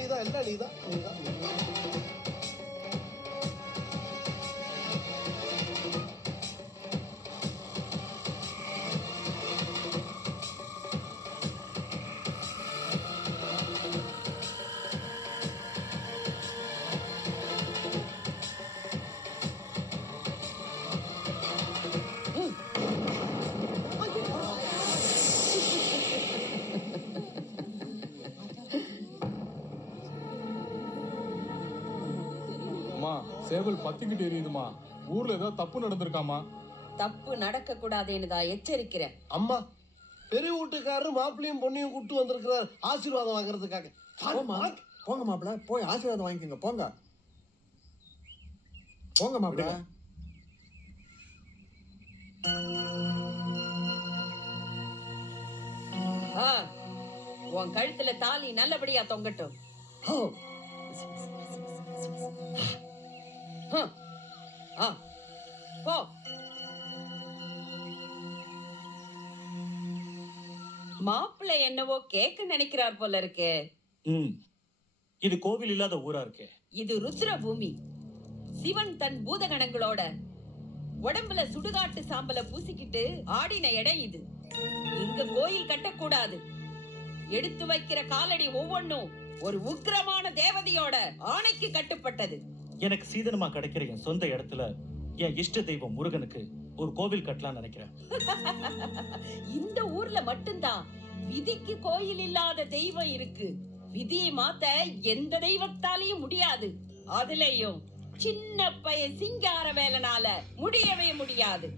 நீதான். சேவல் பத்திக்கிட்டு எரியுதுமா. ஊர்ல ஏதோ தப்பு நடந்திருக்காமா? தப்பு நடக்க கூடாதுன்னு தான் எச்சரிக்கிறேன். அம்மா, பெரிய வீட்டுக்காரரு மாப்பிள்ளையும் பொண்ணையும் கூட்டு வந்திருக்கிறார் ஆசீர்வாதம் வாங்குறதுக்காக. போங்க மாப்பிள்ள, போய் ஆசீர்வாதம் வாங்கிக்கோங்க. போங்க போங்க மாப்பிள்ள. உன் கழுத்துல தாலி நல்லபடியா தொங்கட்டும். போ. மாப்பிள்ளை என்னவோ கேட்க நினைக்கிறார் போல இருக்கு. இது கோவில் இல்லாத ஊரா இருக்கு. இது ருத்ர பூமி. சிவன் தன் பூதகணங்களோட உடம்புல சுடுகாட்டு சாம்பல பூசிக்கிட்டு ஆடின இடம் இது. இங்க கோயில் கட்டக்கூடாது. எடுத்து வைக்கிற காலடி ஒவ்வொன்னும் ஒரு உக்கிரமான தேவதையோட ஆணைக்கு கட்டுப்பட்டது. எனக்கு சீதனமா கிடைக்கிற என் சொந்த இடத்துல என் இஷ்ட தெய்வம் முருகனுக்கு ஒரு கோவில் கட்டலாம் நினைக்கிறேன். இந்த ஊர்ல மட்டும்தான் விதிக்கு கோயில் இல்லாத தெய்வம் இருக்கு. விதியை மாத்த எந்த தெய்வத்தாலையும் முடியாது. அதுலயும் சின்ன பையன் சிங்கார வேலனால முடியவே முடியாது.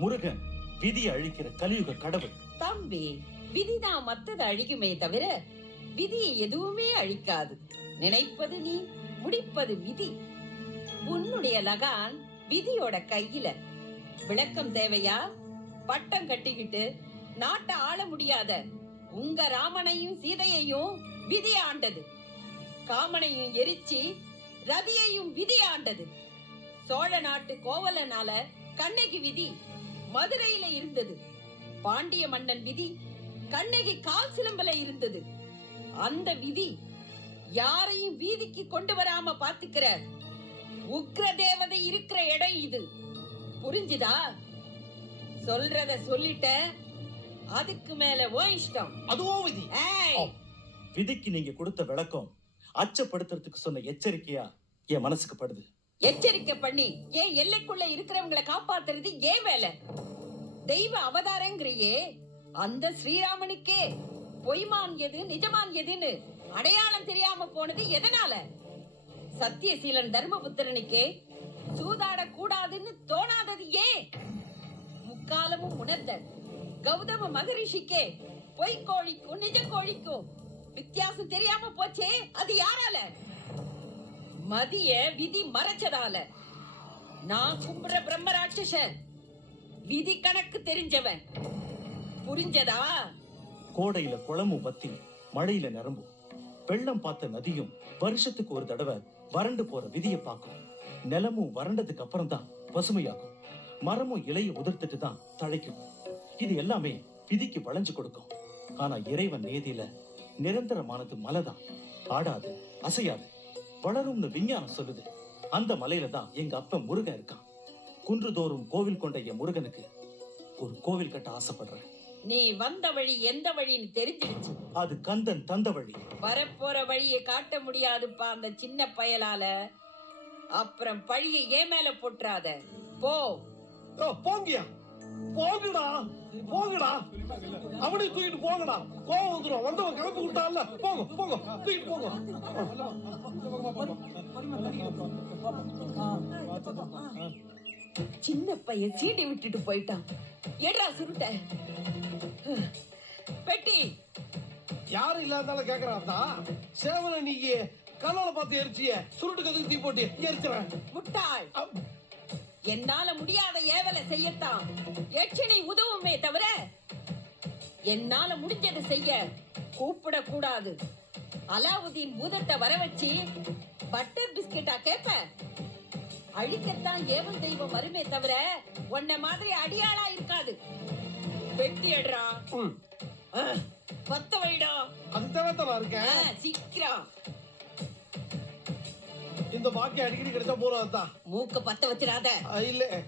முருகன் விதியை அழிக்கிற கலியுக கடவுள். தம்பி, விதிதான் மத்தது அழிக்குமே தவிர விதியை எதுவுமே அழிக்காது. நினைப்பது நீ, முடிப்பது விதி. உன்னுடைய லகான் விதியோட கையில. விளக்கம் தேவையா? பட்டம் கட்டிக்கிட்டு நாட்டை ஆள முடியாத உங்க ராமனையும் சீதையையும் விதி ஆண்டது. காமனையும் எரிச்சி ரதியையும் விதி ஆண்டது. சோழ நாட்டு கோவலனால கண்ணகி விதி மதுரையில இருந்தது. பாண்டிய மன்னன் விதி கண்ணகி கால் சிலம்பல இருந்தது. அந்த விதி யாரையும் வீதிக்கு கொண்டு வராம பாத்துக்கிற உக்ர தேவதை இருக்கிற இடம் இது. புரிஞ்சுதா? சொல்றத சொல்லிட்ட, அதுக்கு மேல ஓ இஷ்டம். அதுவும் விதி. விதிக்கு நீங்க கொடுத்த விளக்கம் அச்சப்படுத்துறதுக்கு சொன்ன எச்சரிக்கையா என் மனசுக்கு படுது. எச்சரிக்கை பண்ணி ஏன் எல்லைக்குள்ள இருக்கிறவங்களை காப்பாத்துறது ஏன் வேலை? தெய்வ அவதாரங்கிறியே, அந்த ஸ்ரீராமனுக்கே பொய்மான் எது நிஜமான் எதுன்னு அடையாளம் தெரியாம போனது எதனால? சத்தியசீலன் தர்மபுத்திரனுக்கே சூதாட கூடாதுன்னு தோணாதது ஏன்? முக்காலமும் உணர்ந்த கௌதம மகரிஷிக்கே பொய்க்கோழிக்கும் நிஜ கோழிக்கும் வித்தியாசம் தெரியாம போச்சே, அது யாரால? மதிய விதி மறைச்சதால. நான் கும்புற பிரம்ம ராட்சசன் விதி கணக்கு தெரிஞ்சவன். புரிஞ்சதா? கோடையில குளமும் வத்தி மழையில நிரம்பும். வெள்ளம் பார்த்த நதியும் வருஷத்துக்கு ஒரு தடவை வறண்டு போற விதியை பார்க்கும். நிலமும் வறண்டதுக்கு அப்புறம் தான் பசுமையாகும். மரமும் இலையை உதிர்த்துட்டு தான் தழைக்கும். இது எல்லாமே விதிக்கு வளைஞ்சு கொடுக்கும். ஆனா இறைவன் நேதியில நிரந்தரமானது மலைதான். ஆடாது, அசையாது, வளரும்னு விஞ்ஞானம் சொல்லுது. அந்த மலையில தான் எங்க அப்பன் முருகன் இருக்கான். குன்றுதோறும் கோவில் கொண்ட என் முருகனுக்கு ஒரு கோவில் கட்ட ஆசைப்படுறேன். நீ வந்த வழி எந்த வழின்னு தெரிஞ்சிடுச்சு. அது கந்தன் தந்த வழி. வரப்போற வழியை காட்ட முடியாதுப்பா அந்த சின்ன பயலால. அப்புறம் பழியை ஏன் மேல போட்டுறாத. போ. போங்கயா, போங்கடா, போங்கடா. அவனை தூக்கிட்டு போங்கடா. கோவம் வந்துடும். வந்தவன் கிளம்பி விட்டான்ல. போங்க போங்க, தூக்கிட்டு போங்க. சின்ன பையன் சீடி விட்டுட்டு போயிட்டான். ஏடா சுருட்ட பெட்டி. யாரும் இல்லாதால கேக்குறாத்தா. சேவலை நீங்க கண்ணால பார்த்து எரிச்சிய சுருட்டு கதுக்கு தீ போட்டு எரிச்சுறேன். முட்டாள். என்னால முடியாத ஏவலை செய்யத்தான் யட்சணி உதவுமே தவிர என்னால முடிஞ்சதை செய்ய கூப்பிட கூடாது. அலாவுதீன் பூதத்தை வர வச்சு பட்டர் பிஸ்கெட்டா கேப்ப? அழிக்கத்தான் ஏவல் தெய்வம் வருமே தவிர உன்ன மாதிரி அடியாளா இருக்காது. வெட்டி எடுறா. பத்த வைடா. அதுதானே நான் இருக்கேன். சீக்கிரம். இந்த பாக்கி அடிக்கடி கிடைச்சா போறோம். அதான் மூக்க பத்த வச்சிடாத. இல்ல